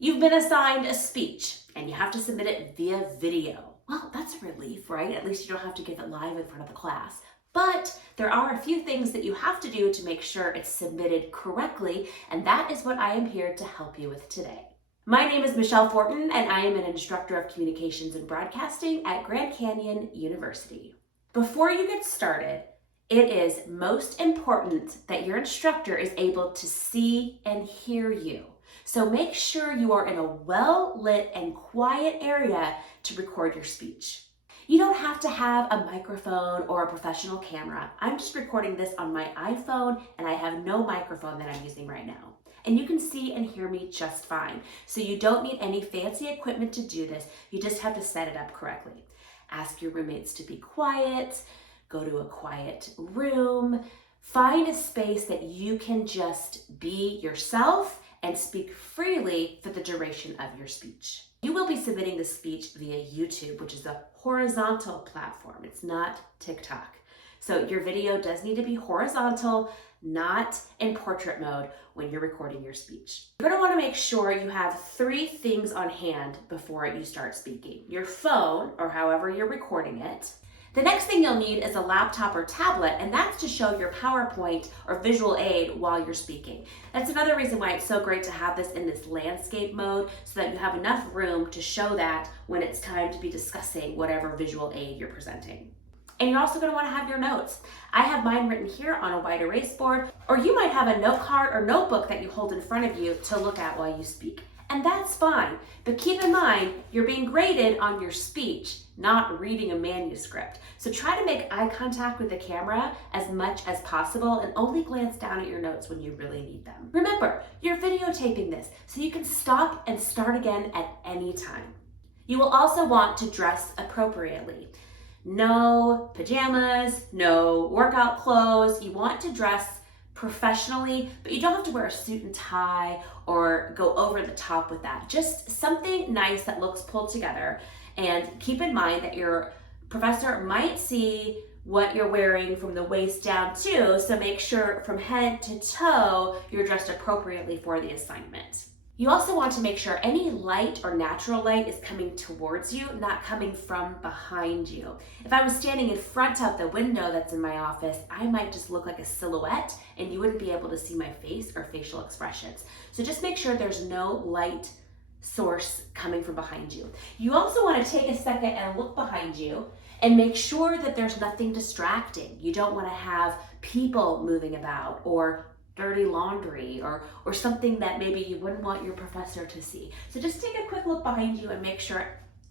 You've been assigned a speech and you have to submit it via video. Well, that's a relief, right? At least you don't have to give it live in front of the class. But there are a few things that you have to do to make sure it's submitted correctly, and that is what I am here to help you with today. My name is Professor Fortin, and I am an instructor of communications and broadcasting at Grand Canyon University. Before you get started, it is most important that your instructor is able to see and hear you. So make sure you are in a well-lit and quiet area to record your speech. You don't have to have a microphone or a professional camera. I'm just recording this on my iPhone and I have no microphone that I'm using right now. And you can see and hear me just fine. So you don't need any fancy equipment to do this. You just have to set it up correctly. Ask your roommates to be quiet, go to a quiet room, find a space that you can just be yourself and speak freely for the duration of your speech. You will be submitting the speech via YouTube, which is a horizontal platform. It's not TikTok. So your video does need to be horizontal, not in portrait mode when you're recording your speech. You're gonna wanna make sure you have 3 things on hand before you start speaking. Your phone, or however you're recording it. The next thing you'll need is a laptop or tablet, and that's to show your PowerPoint or visual aid while you're speaking. That's another reason why it's so great to have this in this landscape mode, so that you have enough room to show that when it's time to be discussing whatever visual aid you're presenting. And you're also going to want to have your notes. I have mine written here on a white erase board, or you might have a note card or notebook that you hold in front of you to look at while you speak. And that's fine, but keep in mind, you're being graded on your speech, not reading a manuscript. So try to make eye contact with the camera as much as possible and only glance down at your notes when you really need them. Remember, you're videotaping this, so you can stop and start again at any time. You will also want to dress appropriately. No pajamas, no workout clothes. You want to dress professionally, but you don't have to wear a suit and tie or go over the top with that. Just something nice that looks pulled together. And keep in mind that your professor might see what you're wearing from the waist down too, so make sure from head to toe you're dressed appropriately for the assignment. You also want to make sure any light or natural light is coming towards you, not coming from behind you. If I was standing in front of the window that's in my office, I might just look like a silhouette and you wouldn't be able to see my face or facial expressions. So just make sure there's no light source coming from behind you. You also want to take a second and look behind you and make sure that there's nothing distracting. You don't want to have people moving about or dirty laundry or something that maybe you wouldn't want your professor to see. So just take a quick look behind you and make sure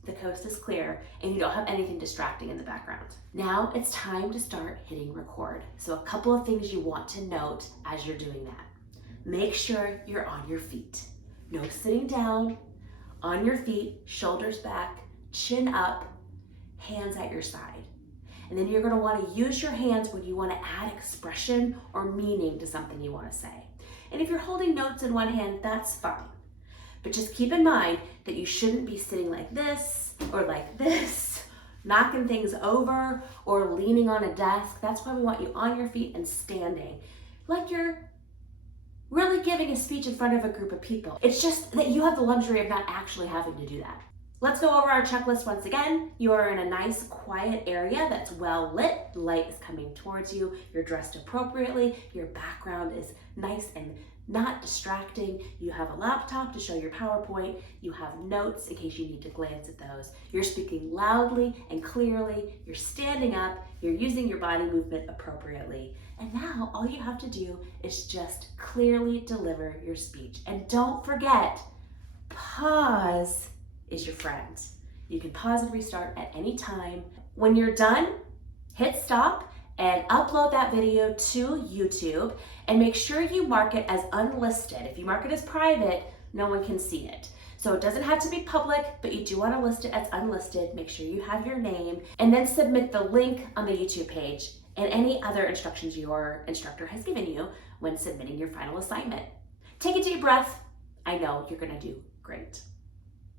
the coast is clear and you don't have anything distracting in the background. Now it's time to start hitting record. So a couple of things you want to note as you're doing that. Make sure you're on your feet. No sitting down, on your feet, shoulders back, chin up, hands at your side. And then you're going to want to use your hands when you want to add expression or meaning to something you want to say. And if you're holding notes in one hand, that's fine. But just keep in mind that you shouldn't be sitting like this or like this, knocking things over or leaning on a desk. That's why we want you on your feet and standing, like you're really giving a speech in front of a group of people. It's just that you have the luxury of not actually having to do that. Let's go over our checklist once again. You are in a nice quiet area that's well lit. Light is coming towards you. You're dressed appropriately. Your background is nice and not distracting. You have a laptop to show your PowerPoint. You have notes in case you need to glance at those. You're speaking loudly and clearly. You're standing up. You're using your body movement appropriately. And now all you have to do is just clearly deliver your speech. And don't forget, pause is your friend. You can pause and restart at any time. When you're done, hit stop and upload that video to YouTube and make sure you mark it as unlisted. If you mark it as private, no one can see it. So it doesn't have to be public, but you do want to list it as unlisted. Make sure you have your name and then submit the link on the YouTube page and any other instructions your instructor has given you when submitting your final assignment. Take a deep breath. I know you're going to do great.